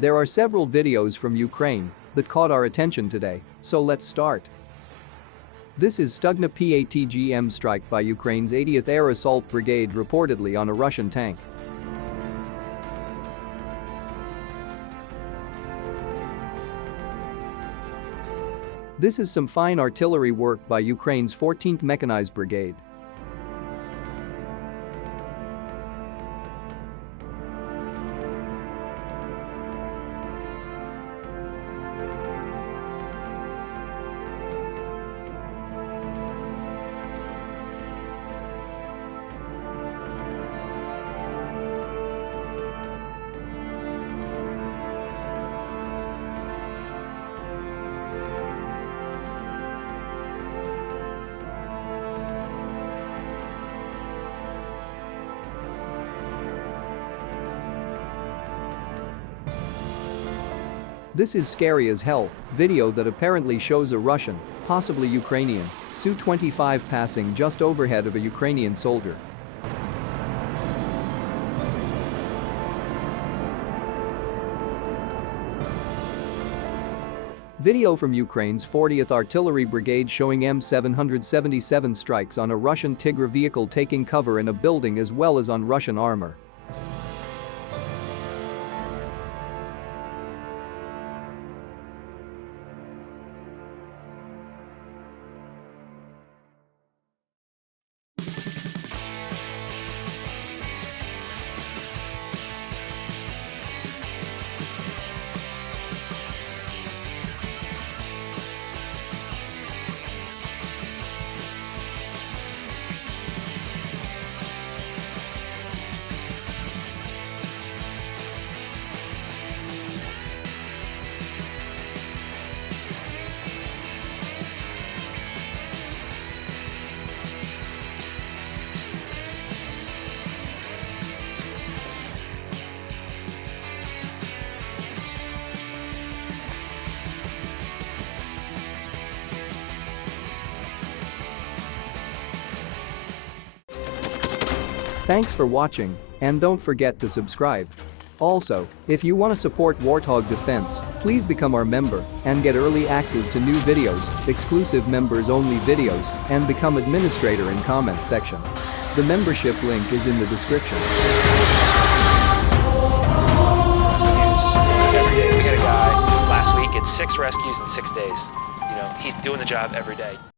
There are several videos from Ukraine that caught our attention today, so let's start. This is Stugna PATGM strike by Ukraine's 80th Air Assault Brigade reportedly on a Russian tank. This is some fine artillery work by Ukraine's 14th Mechanized Brigade. This is scary as hell video that apparently shows a Russian, possibly Ukrainian, SU-25 passing just overhead of a Ukrainian soldier. Video from Ukraine's 40th Artillery Brigade showing M777 strikes on a Russian Tigre vehicle taking cover in a building as well as on Russian armor. Thanks for watching, and don't forget to subscribe. Also, if you want to support Warthog Defense, please become our member and get early access to new videos, exclusive members-only videos, and become administrator in comment section. The membership link is in the description. Every day we get a guy. Last week it's 6 rescues in 6 days. He's doing the job every day.